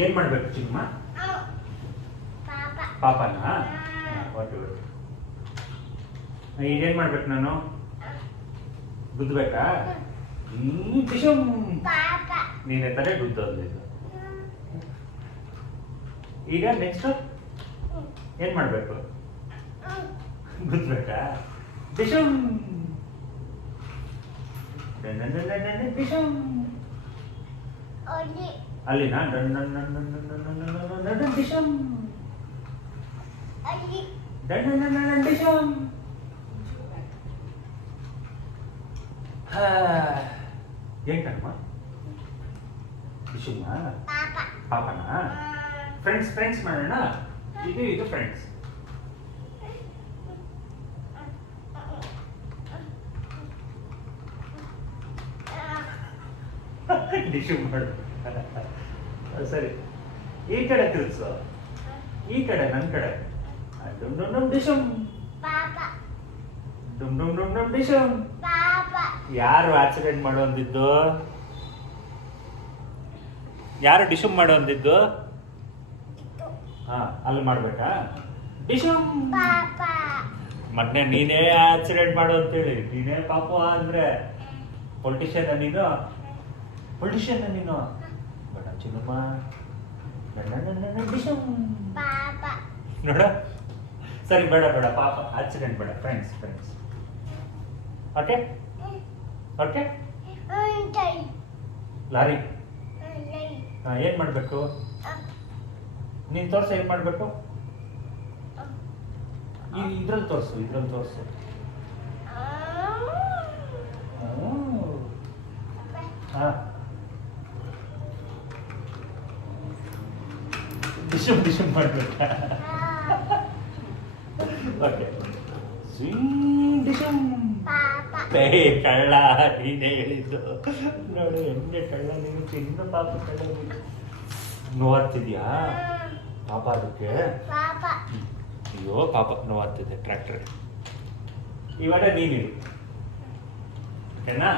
ಏನು ಮಾಡಬೇಕು ಚಿಕ್ಕಮ್ಮ? ಪಾಪನಾ? Okay okay. ಈಗೇನು ಮಾಡ್ಬೇಕು ನಾನು? ಗುದ್ದಬೇಕಾ? ಟಿಶಮ್ ನೀನೇ ತಾನೇ ಗುದ್ದೋದು. ಈಗ ನೆಕ್ಸ್ಟ್ ಏನು ಮಾಡಬೇಕು? ಗುದ್ದಬೇಕಾ? ಟಿಶಮ್ ಟಿಶಮ್ ಅಲ್ಲಿನಾ? ಟಿಶಮ್ ಟಿಶಮ್. ಏನ್ ಕಣಮ್ಮ? ಟಿಶಮ್ಮ ಪಾಪನಾ? ಫ್ರೆಂಡ್ಸ್ ಫ್ರೆಂಡ್ಸ್ ಮಾಡೋಣ. ಇದು ಫ್ರೆಂಡ್ಸ್. ಡಿಶು ಮಾಡು. ಸರಿ, ಈ ಕಡೆ ತಿರ್ಸು, ಈ ಕಡೆ ನನ್ನ ಕಡೆ. ಡುಮ್ ಡುಮ್ ಡುಮ್ ಡಿಶಮ್, ಡುಮ್ ಡುಮ್ ಡುಮ್ ಡುಮ್ ಡಿಶಮ್. ಯಾರು ಆಕ್ಸಿಡೆಂಟ್ ಮಾಡೋ ಅಂದಿದ್ದು? ಯಾರು ಡಿಶಮ್ ಮಾಡೋ ಅಂದಿದ್ದು? ಹಾ, ಅಲ್ಲಿ ಮಾಡ್ಬೇಕಾ? ಡಿಶಮ್ ಮೊನ್ನೆ ನೀನೇ ಆಕ್ಸಿಡೆಂಟ್ ಮಾಡು ಅಂತೇಳಿ ನೀನೇ ಪಾಪ ಅಂದ್ರೆ ಪೊಲಿಟಿಷಿಯನ್ ನೀನು. ಪೊಲಿಟಿಷಿಯನ್ ನೀನು ಬೇಡ ಚಿನ್ನಮ್ಮ. ನೋಡ, ಸರಿ ಬೇಡ ಬೇಡ ಪಾಪ ಆಕ್ಸಿಡೆಂಟ್ ಬೇಡ. Friends friends. Okay okay. Lorry ಏನು ಮಾಡಬೇಕು? ನೀನು ತೋರಿಸು, ಏನು ಮಾಡಬೇಕು? ಇದ್ರಲ್ಲಿ ತೋರಿಸು, ಇದ್ರಲ್ಲಿ ತೋರಿಸು. ಹಾಂ, ಡಿಶಮ್ ಡಿಶಮ್ ಮಾಡಬೇಕಾ? ಓಕೆ. ಡಿಶಮ್. ಕಳ್ಳ ನೀನೇ ಹೇಳಿದ್ದು ನೋಡು. ಎಣ್ಣೆ ಕಳ್ಳ ನೀನು, ಚಿನ್ನ ಪಾಪ ಕಳ್ಳ ನೀನು. ನೋವಾಗ್ತಿದ್ಯಾ ಪಾಪ? ಅದಕ್ಕೆ ಅಯ್ಯೋ ಪಾಪ ನೋವಾಗ್ತಿದೆ. ಟ್ರ್ಯಾಕ್ಟರ್ ಇವಾಗ ನೀನು ಓಕೆನಾ?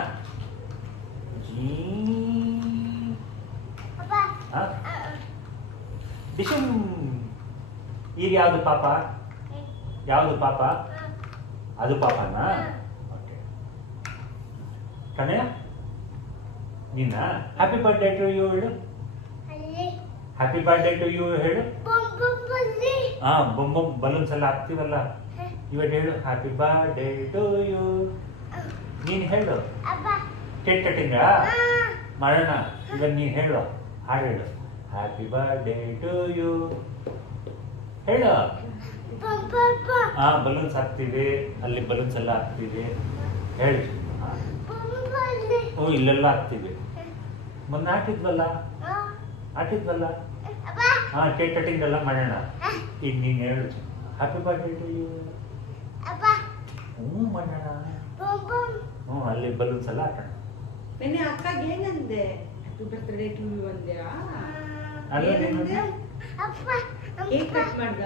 ಡಿಶಮ್. ಈಗ ಯಾವುದು ಪಾಪ? ಯಾವುದು ಪಾಪ? ಅದು ಪಾಪನಾ? ಓಕೆ. ಕಣೆ ನೀನ ಹ್ಯಾಪಿ ಬರ್ಡೇ ಟು ಯು ಹೇಳು. ಹ್ಯಾಪಿ ಬರ್ಡೇ ಟು ಯು ಹೇಳು. ಹಾ, ಬೊಂಬ ಬಲೂನ್ಸ್ ಎಲ್ಲ ಹಾಕ್ತೀವಲ್ಲ, ಇವಾಗ ಹೇಳು ಹ್ಯಾಪಿ ಬರ್ಡೇ ಟು ಯು. ನೀನು ಹೇಳು. ಕೇಕ್ ಕಟ್ಟಿಂಗ ಮಾಡೋಣ ಇವಾಗ. ನೀನು ಹೇಳು, ಹಾಡು ಹೇಳು. ಹ್ಯಾಪಿ ಬರ್ಡೇ ಟು ಯು ಹೇಳು. ಹಾ, ಬಲೂನ್ಸ್ ಹಾಕ್ತೀವಿ, ಅಲ್ಲಿ ಬಲೂನ್ಸ್ ಎಲ್ಲ ಹಾಕ್ತೀವಿ. ಹೇಳಿ. ಹ್ಞೂ, ಇಲ್ಲೆಲ್ಲ ಹಾಕ್ತೀವಿ. ಮೊನ್ನೆ ಹಾಕಿದ್ವಲ್ಲ, ಹಾಕಿದ್ವಲ್ಲ. ಹಾ, ಕೇಕ್ ಕಟ್ಟಿಂಗ್ ಎಲ್ಲ ಮಾಡೋಣ. ಈಗ ನೀನು ಹೇಳು ಹ್ಯಾಪಿ ಬರ್ಡೇ ಟು ಯು. ಹ್ಞೂ ಮಾಡೋಣ. ಹ್ಞೂ, ಅಲ್ಲಿ ಬಲೂನ್ಸ್ ಎಲ್ಲ ಹಾಕೋಣ. ನಿನ್ನೆ ಅಕ್ಕಗೆ ಏನಂದೆ? ಹ್ಯಾಪಿ ಬರ್ತ್ಡೇ ಟು ಯು ಅಂದ್ಯಾ? ಕೇಕ್ ಕಟ್ ಮಾಡ್ದ?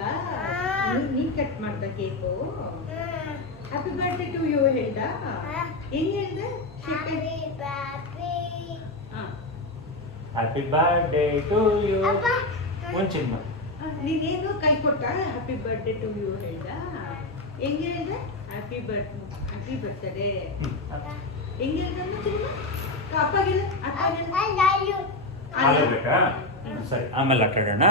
ನೀನ್ ಕಟ್ ಮಾಡ್ದ cake? Happy birthday to you ಹೇಳ್ದ? ಏನ್ ಹೇಳ್ದೆ? Happy birthday to you. ಮುಂಚಿನ ನೀನೇನು ಕೈ ಕೊಟ್ಟ? ಹ್ಯಾಪಿ ಬರ್ತ್ಡೇ ಟು ಯು ಹೇಳ್ದ? ಹೆಂಗ್ ಹೇಳ್ದೆ? ಹ್ಯಾಪಿ ಬರ್ತ್ಡೇ ಹೆಂಗ್ ಹೇಳ್ದ? ಅಪ್ಪಗಿಲ್ಲ ಸರಿ, ಆಮೇಲೆ ಆಟಾಡೋಣ.